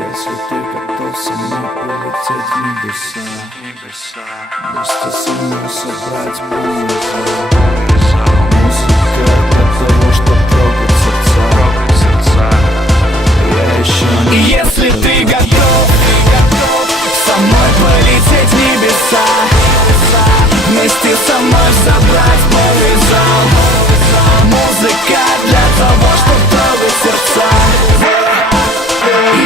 Если ты готов со мной полететь в небеса, вместе со мной собрать полный зал. Музыка для того, чтоб трогать сердца. Я еще не... Если ты готов со мной полететь в небеса, вместе со мной собрать полный зал. Музыка для того, чтоб трогать сердца.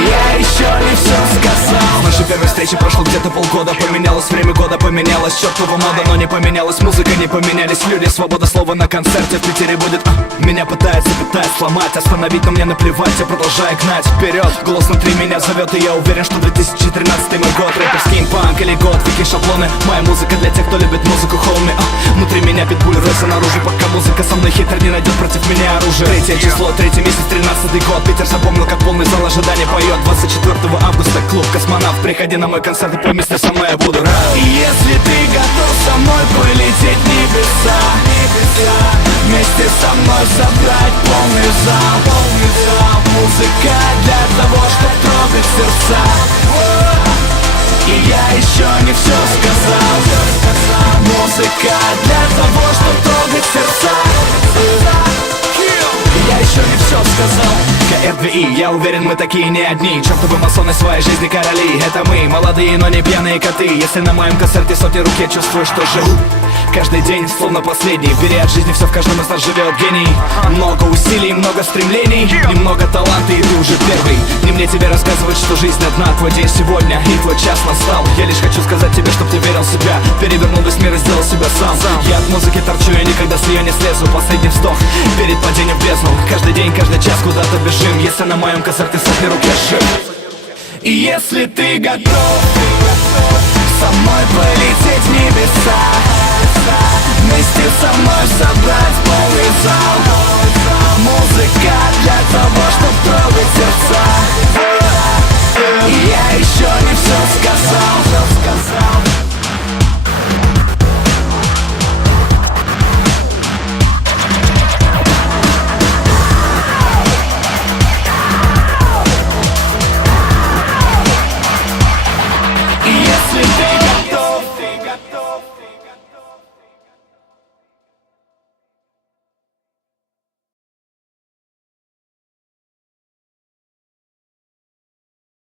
Я еще не все сказал. С нашей первой встречи прошло где-то полгода. Поменялось время года, поменялась чертова мода. Но не поменялась музыка, не поменялись люди. Свобода слова на концерте в Питере будет. Меня пытается сломать, остановить, но мне наплевать. Я продолжаю гнать вперед. Голос внутри меня зовет, и я уверен, что 2013 мой год. Рэперский импанк или год, вики шаблоны. Моя музыка для тех, кто любит музыку, холми. Внутри меня питбуль рвется наружу, пока музыка со мной хитр не найдет против меня оружие. Третье число, третий месяц, 13-й год. Питер запомнил, как полный зал ожидания поет. 24 августа клуб «Космонавт». Приходи на мой концерт и пой вместе со мной, я буду рад. Если ты готов со мной полететь в небеса, вместе со мной собрать полный зал. Музыка для того, чтоб трогать сердца. И я еще не все сказал. Музыка для того, чтоб трогать сердца. Я еще не все сказал. КР2И, я уверен, мы такие не одни. Чертовы масоны своей жизни короли. Это мы, молодые, но не пьяные коты. Если на моем концерте сотни рук, я чувствую, что живу каждый день, словно последний. Бери от жизни, все в каждом из нас живет гений. Много усилий, много стремлений, немного таланта, и ты уже первый. Не мне тебе рассказывать, что жизнь одна. Твой день сегодня, и твой час настал. Я лишь хочу сказать тебе, чтоб ты верил в себя. Перевернул весь мир и сделал себя сам. Я от музыки торчу, я никогда с нее не слезу. Последний вздох перед падением в бездну. Каждый день, каждый час куда-то бежим. Если на моем концерте сотни рук, я жив. И если ты готов со мной полететь в небеса, вместе со мной собрать полный зал. Музыка для того, чтоб трогать сердца. И я еще